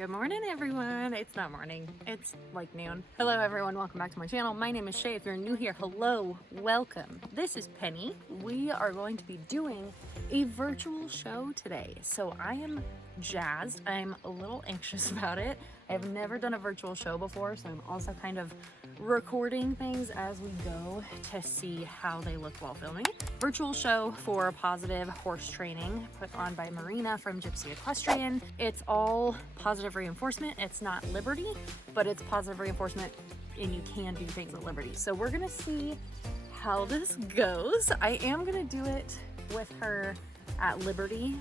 Good morning, everyone. It's not morning, it's like noon. Hello, everyone. Welcome back to my channel. My name is Shay. If you're new here, hello, welcome. This is Penny. We are going to be doing a virtual show today. So I am jazzed. I'm a little anxious about it. I've never done a virtual show before, so I'm also kind of recording things as we go to see how they look while filming. Virtual show for positive horse training put on by Marina from Gypsy Equestrian. It's all positive reinforcement. It's not Liberty, but it's positive reinforcement and you can do things at Liberty. So we're gonna see how this goes. I am gonna do it with her at Liberty,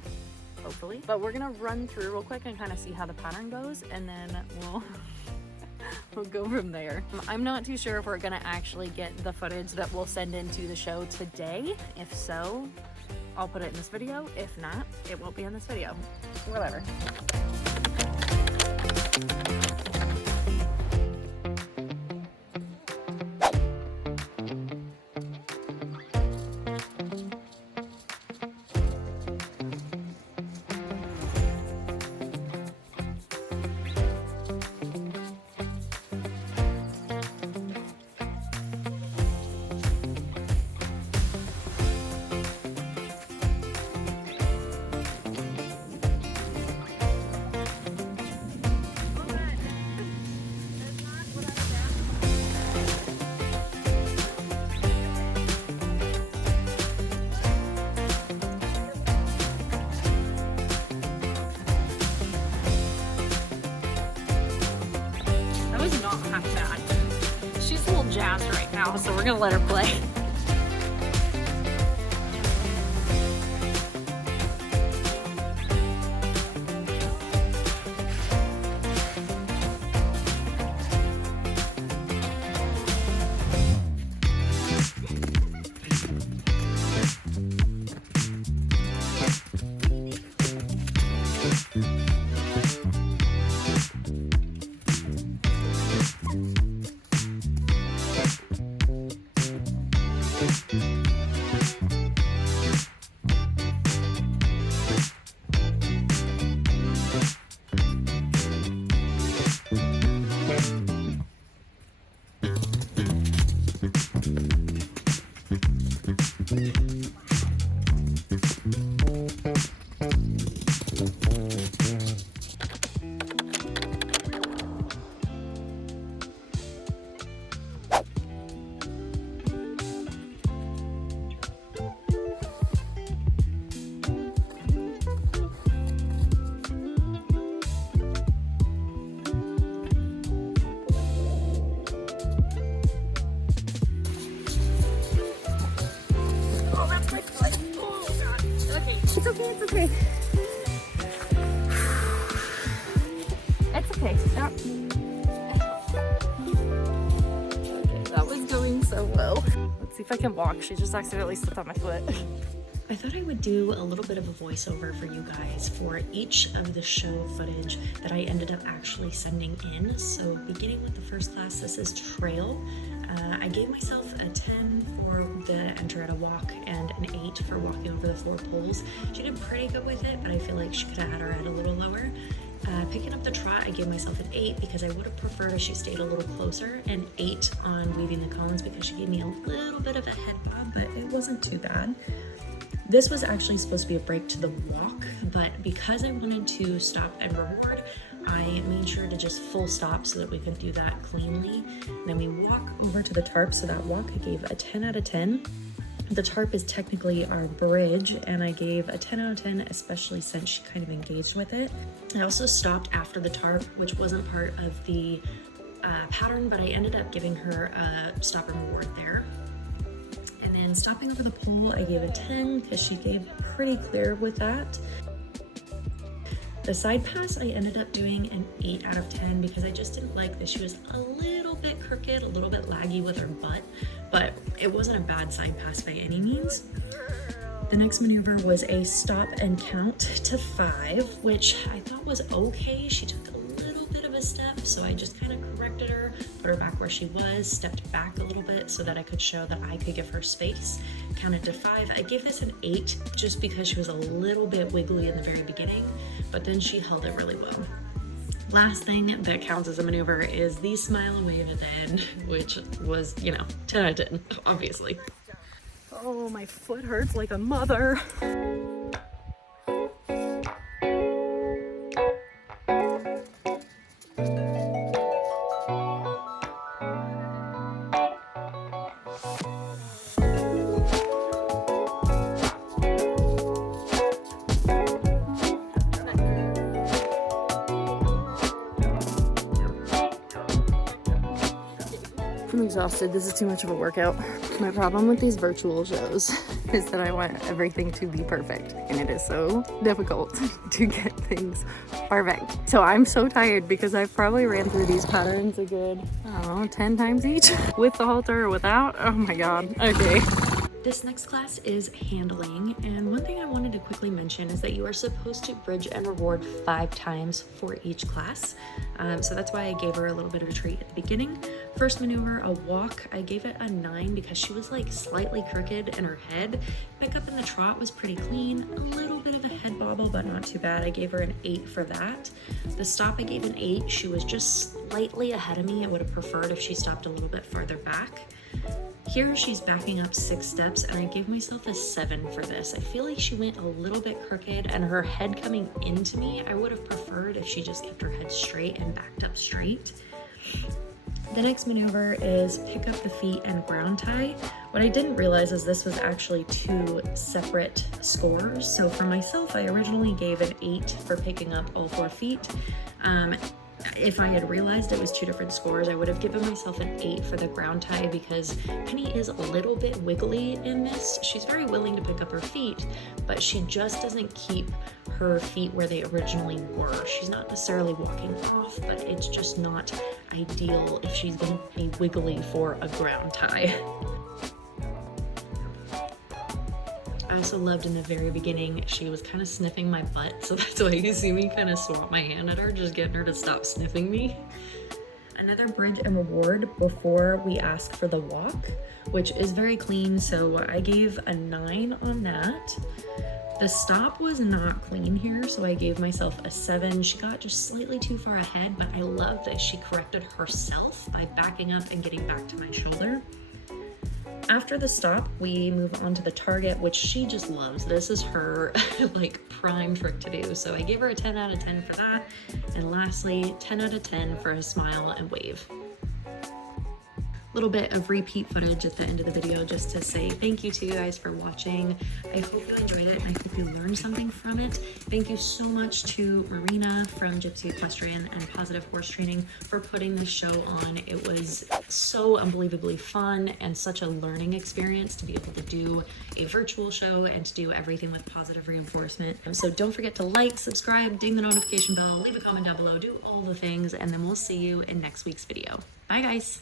hopefully, but we're gonna run through real quick and kind of see how the pattern goes, and then we'll go from there. I'm not too sure if we're gonna actually get the footage that we'll send into the show today. If so, I'll put it in this video. If not, it won't be in this video. Whatever. Not half bad. She's a little jazzed right now, so we're gonna let her play. It's okay, it's okay. It's okay, stop. Okay, that was going so well. Let's see if I can walk. She just accidentally stepped on my foot. I thought I would do a little bit of a voiceover for you guys for each of the show footage that I ended up actually sending in. So beginning with the first class, this is trail. I gave myself a 10 for the enter at a walk and an 8 for walking over the 4 poles. She did pretty good with it, but I feel like she could have had her head a little lower. Picking up the trot, I gave myself an 8 because I would have preferred if she stayed a little closer, and 8 on weaving the cones because she gave me a little bit of a head bob, but it wasn't too bad. This was actually supposed to be a break to the walk, but because I wanted to stop and reward, I made sure to just full stop so that we could do that cleanly. And then we walk over to the tarp, so that walk I gave a 10 out of 10. The tarp is technically our bridge, and I gave a 10 out of 10, especially since she kind of engaged with it. I also stopped after the tarp, which wasn't part of the pattern, but I ended up giving her a stop and reward there. And then stopping over the pole, I gave a 10 because she gave pretty clear with that. The side pass, I ended up doing an 8 out of 10 because I just didn't like that she was a little bit crooked, a little bit laggy with her butt, but it wasn't a bad side pass by any means. The next maneuver was a stop and count to 5, which I thought was okay. She took a little bit of a step, so I just kind of corrected her, put her back where she was, stepped back a little bit so that I could show that I could give her space. Counted to 5. I gave this an 8 just because she was a little bit wiggly in the very beginning, but then she held it really well. Last thing that counts as a maneuver is the smile and wave at the end, which was, 10 out of 10, obviously. Oh, my foot hurts like a mother. I'm exhausted. This is too much of a workout. My problem with these virtual shows is that I want everything to be perfect, and it is so difficult to get things perfect. So I'm so tired because I've probably ran through these patterns a good, 10 times each with the halter or without. Oh my god. Okay. This next class is handling, and one thing I wanted to quickly mention is that you are supposed to bridge and reward 5 times for each class. So that's why I gave her a little bit of a treat at the beginning. First maneuver, a walk, I gave it a 9 because she was like slightly crooked in her head. Pick up in the trot was pretty clean, a little bit of a head bobble, but not too bad. I gave her an 8 for that. The stop I gave an 8. She was just slightly ahead of me. I would have preferred if she stopped a little bit further back. Here she's backing up 6 steps, and I gave myself a 7 for this. I feel like she went a little bit crooked, and her head coming into me, I would have preferred if she just kept her head straight and backed up straight. The next maneuver is pick up the feet and ground tie. What I didn't realize is this was actually 2 separate scores. So for myself, I originally gave an 8 for picking up all 4 feet. If I had realized it was 2 different scores, I would have given myself an 8 for the ground tie because Penny is a little bit wiggly in this. She's very willing to pick up her feet, but she just doesn't keep her feet where they originally were. She's not necessarily walking off, but it's just not ideal if she's going to be wiggly for a ground tie. I also loved in the very beginning, she was kind of sniffing my butt, so that's why you see me kind of swap my hand at her, just getting her to stop sniffing me. Another bridge and reward before we ask for the walk, which is very clean, so I gave a 9 on that. The stop was not clean here, so I gave myself a 7. She got just slightly too far ahead, but I love that she corrected herself by backing up and getting back to my shoulder. After the stop, we move on to the target, which she just loves. This is her like prime trick to do. So I gave her a 10 out of 10 for that. And lastly, 10 out of 10 for a smile and wave. Little bit of repeat footage at the end of the video just to say thank you to you guys for watching. I hope you enjoyed it. I hope you learned something from it. Thank you so much to Marina from Gypsy Equestrian and Positive Horse Training for putting this show on. It was so unbelievably fun and such a learning experience to be able to do a virtual show and to do everything with positive reinforcement. So don't forget to like, subscribe, ding the notification bell, leave a comment down below, do all the things, and then we'll see you in next week's video. Bye guys.